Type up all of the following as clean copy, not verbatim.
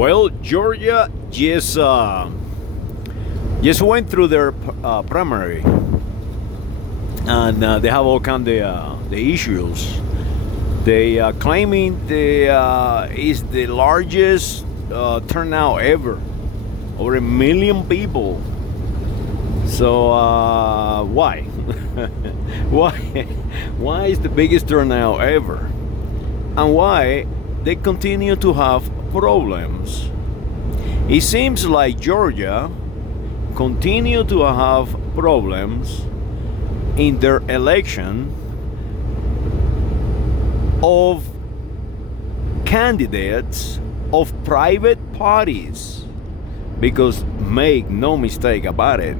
Well, Georgia just went through their primary, and they have all kind of the issues. They are claiming is the largest turnout ever, over 1 million people. So why? Why is the biggest turnout ever? And why they continue to have problems? It seems like Georgia continue to have problems in their election of candidates of private parties, because make no mistake about it,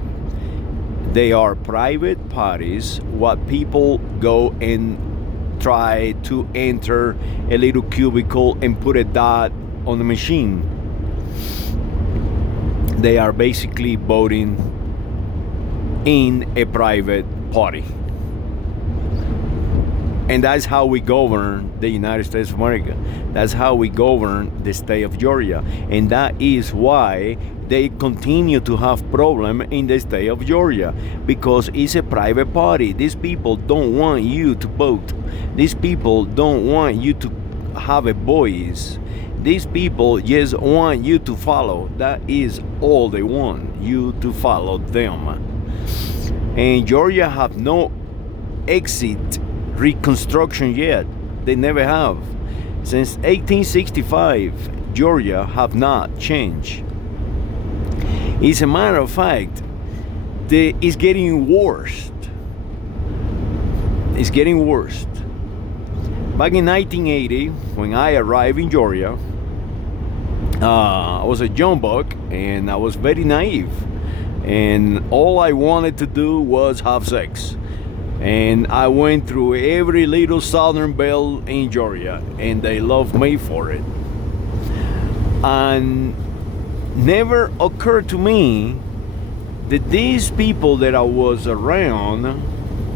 they are private parties. What people go and try to enter a little cubicle and put a dot on the machine. They are basically voting in a private party. And that's how we govern the United States of America. That's how we govern the state of Georgia. And that is why they continue to have problem in the state of Georgia, because it's a private party. These people don't want you to vote. These people don't want you to have a voice. These people just want you to follow. That is all they want, you to follow them. And Georgia have no exit reconstruction yet. They never have. Since 1865, Georgia have not changed. As a matter of fact, it's getting worse. It's getting worse. Back in 1980, when I arrived in Georgia, I was a young buck and I was very naive. And all I wanted to do was have sex. And I went through every little southern belle in Georgia, and they loved me for it. And never occurred to me that these people that I was around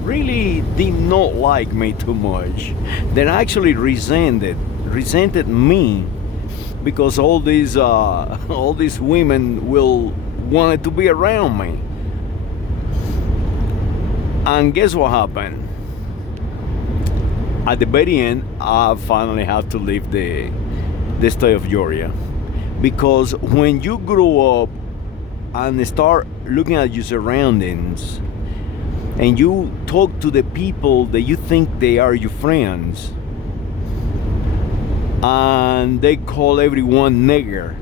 really did not like me too much. They actually resented me, because all these women wanted to be around me. And guess what happened? At the very end, I finally had to leave the state of Georgia. Because when you grow up and start looking at your surroundings, and you talk to the people that you think they are your friends, and they call everyone nigger,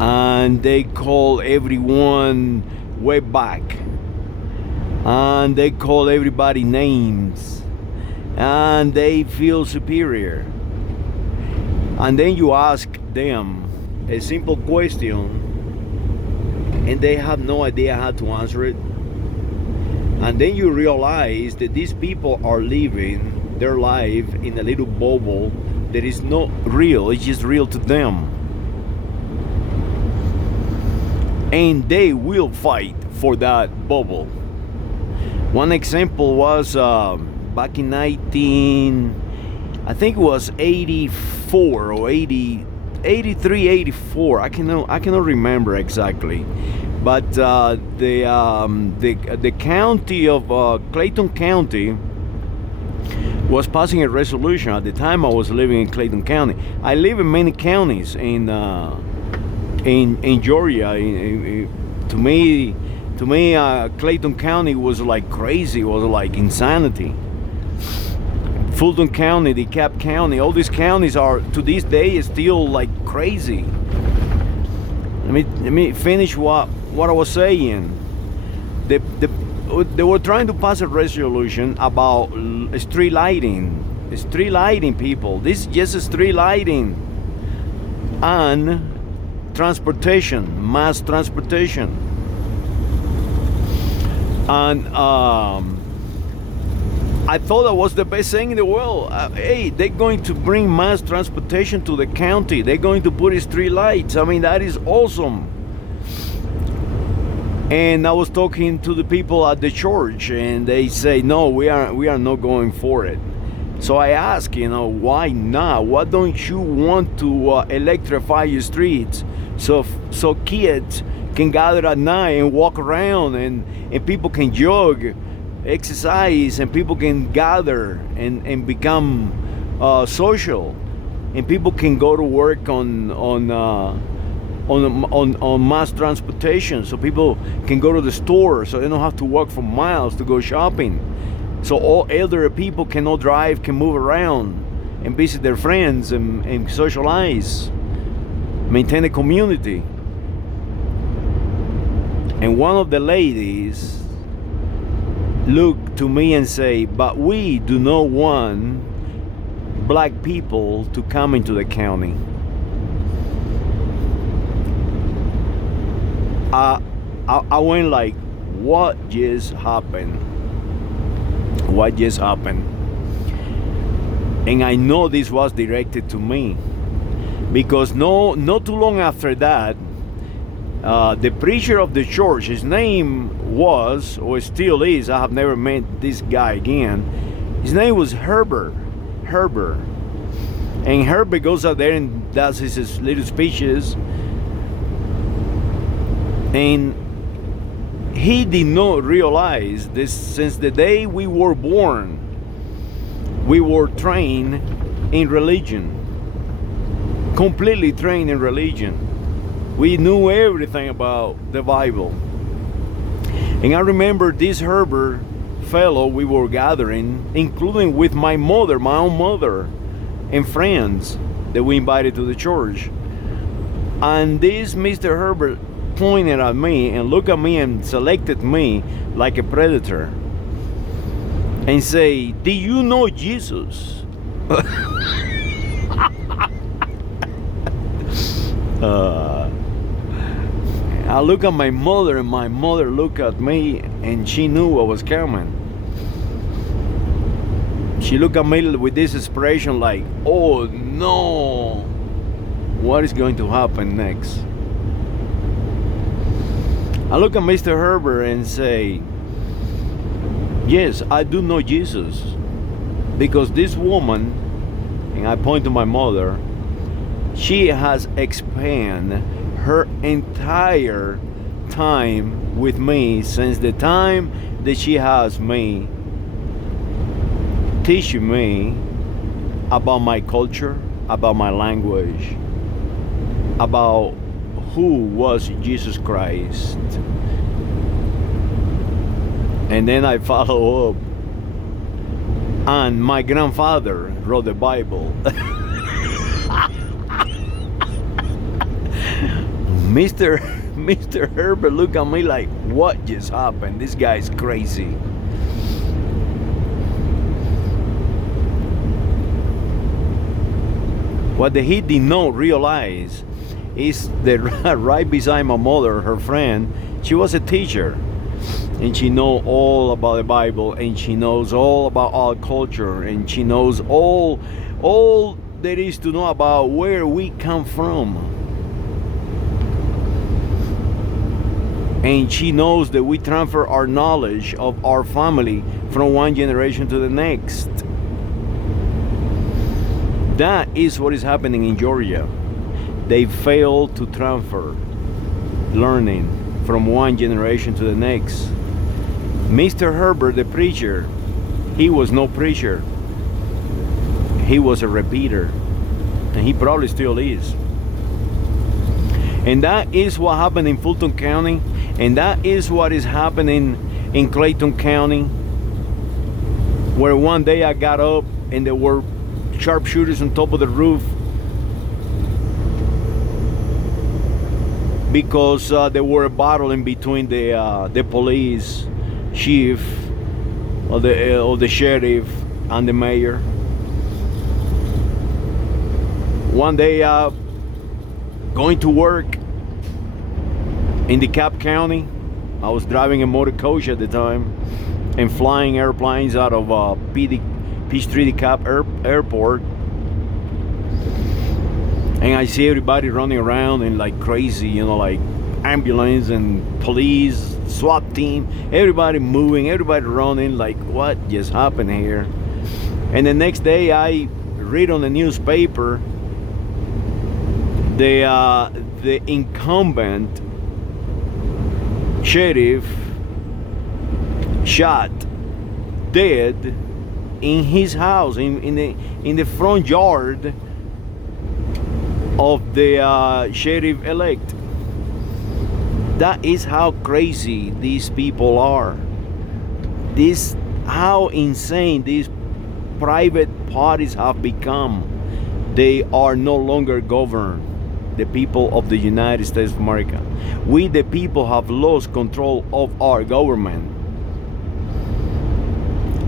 and they call everyone way back, and they call everybody names, and they feel superior, and then you ask them a simple question and they have no idea how to answer it, and then you realize that these people are living their life in a little bubble that is not real. It's just real to them, and they will fight for that bubble. One example was back in I think it was 84 or 83, 84. I cannot remember exactly. But the county of Clayton County was passing a resolution. At the time I was living in Clayton County. I live in many counties in Georgia. To me, Clayton County was like crazy. It was like insanity. Fulton County, DeKalb County, all these counties are to this day still like crazy. Let me finish what I was saying. They were trying to pass a resolution about street lighting. Street lighting, people. This is just street lighting and transportation, mass transportation. And I thought that was the best thing in the world. Hey, they're going to bring mass transportation to the county. They're going to put street lights. I mean, that is awesome. And I was talking to the people at the church, and they say, no, we are not going for it. So I ask, why not? Why don't you want to electrify your streets so kids can gather at night and walk around, and people can jog, exercise, and people can gather and become social, and people can go to work on mass transportation, so people can go to the store, so they don't have to walk for miles to go shopping. So all elderly people cannot drive, can move around and visit their friends and socialize, maintain a community. And one of the ladies looked to me and say, but we do not want black people to come into the county. I went like, what just happened? What just happened? And I know this was directed to me, because not too long after that, the preacher of the church, his name was, or still is, I have never met this guy again, his name was Herbert. And Herbert goes out there and does his little speeches, and he did not realize this. Since the day we were born, we were trained in religion, completely trained in religion. We knew everything about the Bible. And I remember this Herbert fellow, we were gathering, including with my mother, my own mother, and friends that we invited to the church. And this Mr. Herbert pointed at me and looked at me and selected me like a predator and say, do you know Jesus? I look at my mother, and my mother looked at me, and she knew what was coming. She looked at me with this expression like, oh no, what is going to happen next? I look at Mr. Herbert and say, yes, I do know Jesus, because this woman, and I point to my mother, she has expanded her entire time with me since the time that she has me, teaching me about my culture, about my language, about who was Jesus Christ. And then I follow up, and my grandfather wrote the Bible. Mr. Herbert looked at me like, what just happened? This guy's crazy. What he did not realize is that right beside my mother, her friend, she was a teacher, and she knows all about the Bible, and she knows all about our culture, and she knows all there is to know about where we come from. And she knows that we transfer our knowledge of our family from one generation to the next. That is what is happening in Georgia. They fail to transfer learning from one generation to the next. Mr. Herbert, the preacher, he was no preacher. He was a repeater, and he probably still is. And that is what happened in Fulton County, and that is what is happening in Clayton County, where one day I got up and there were sharpshooters on top of the roof because there were a battle in between the police chief or the sheriff and the mayor. One day going to work in DeKalb County, I was driving a motor coach at the time and flying airplanes out of Peachtree DeKalb Airport, and I see everybody running around and like crazy, like ambulance and police, SWAT team, everybody moving, everybody running, like what just happened here? And the next day I read on the newspaper the incumbent sheriff shot dead in his house, in the front yard of the sheriff elect. That is how crazy these people are. This how insane these private parties have become. They are no longer governed the people of the United States of America. We the people have lost control of our government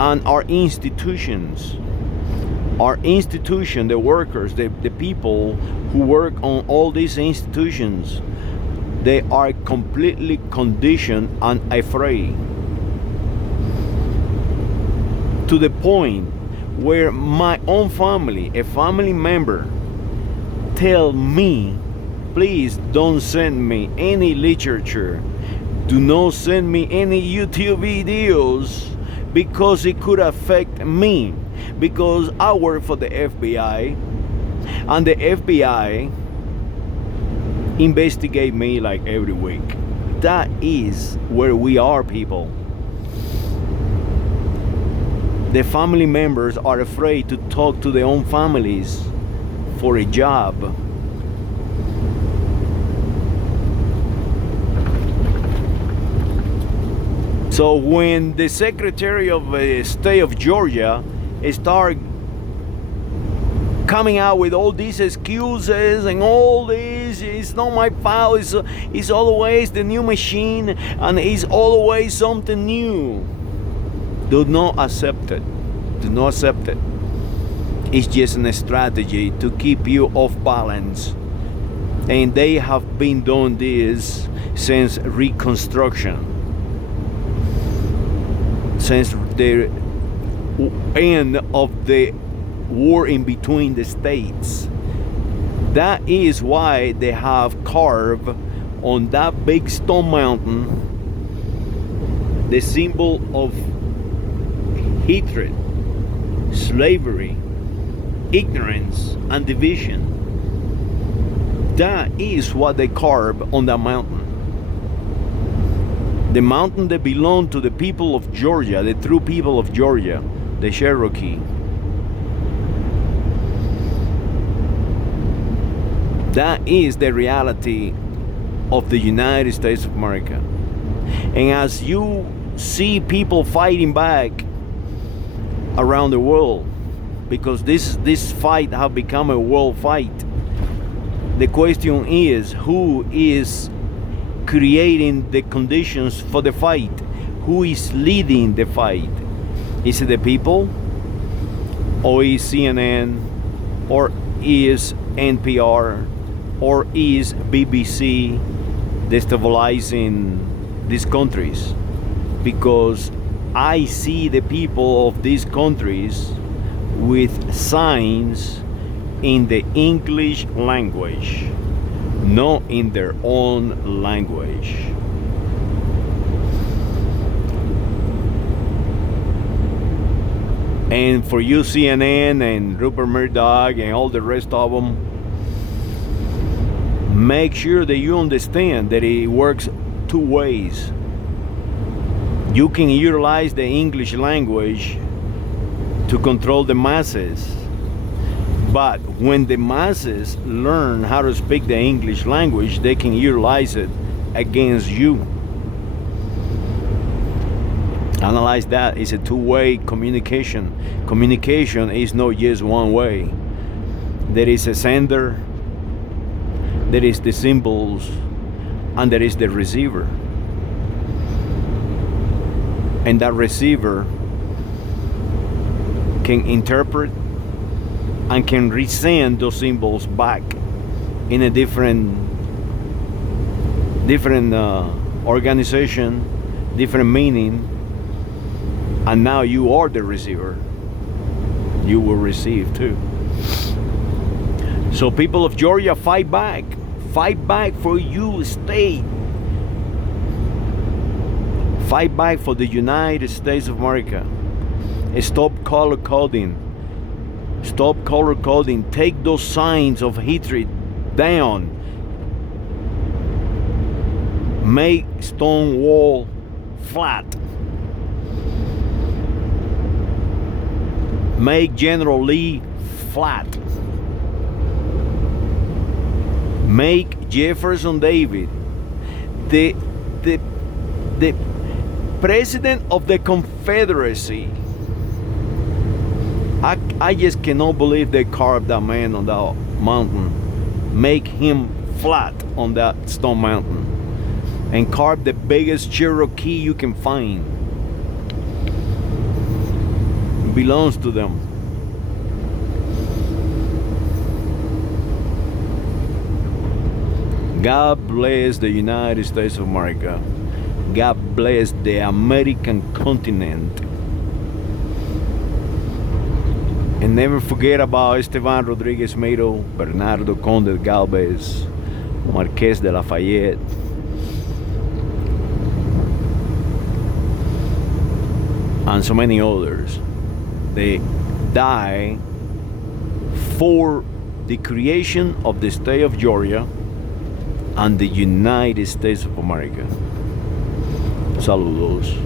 and our institutions. Our institution, the workers, the people who work on all these institutions, they are completely conditioned and afraid, to the point where my own family, a family member, tell me, please don't send me any literature, do not send me any YouTube videos, because it could affect me, because I work for the FBI and the FBI investigate me like every week. That is where we are, people. The family members are afraid to talk to their own families for a job. So when the Secretary of State of Georgia start coming out with all these excuses and all this, it's not my fault, it's always the new machine and it's always something new. Do not accept it. Do not accept it. It's just a strategy to keep you off balance. And they have been doing this since Reconstruction. Since the end of the war in between the states. That is why they have carved on that big stone mountain the symbol of hatred, slavery, ignorance, and division. That is what they carved on that mountain. The mountain that belonged to the people of Georgia, the true people of Georgia, the Cherokee. That is the reality of the United States of America. And as you see people fighting back around the world, because this fight have become a world fight, the question is, who is creating the conditions for the fight? Who is leading the fight? Is it the people, or is CNN, or is NPR, or is BBC destabilizing these countries? Because I see the people of these countries with signs in the English language, not in their own language. And for you CNN and Rupert Murdoch and all the rest of them, make sure that you understand that it works two ways. You can utilize the English language to control the masses, but when the masses learn how to speak the English language, they can utilize it against you. Analyze that. It's a two-way communication. Communication is not just one way. There is a sender, there is the symbols, and there is the receiver. And that receiver can interpret and can resend those symbols back in a different organization, different meaning, and now you are the receiver. You will receive too. So people of Georgia, fight back for you state. Fight back for the United States of America. Stop color coding. Stop color coding. Take those signs of hatred down. Make Stonewall flat. Make General Lee flat. Make Jefferson Davis the president of the Confederacy. I just cannot believe they carved that man on that mountain. Make him flat on that stone mountain. And carve the biggest Cherokee you can find. It belongs to them. God bless the United States of America. God bless the American continent. And never forget about Esteban Rodriguez Mero, Bernardo Conde Galvez, Marquez de Lafayette, and so many others. They died for the creation of the state of Georgia and the United States of America. Saludos.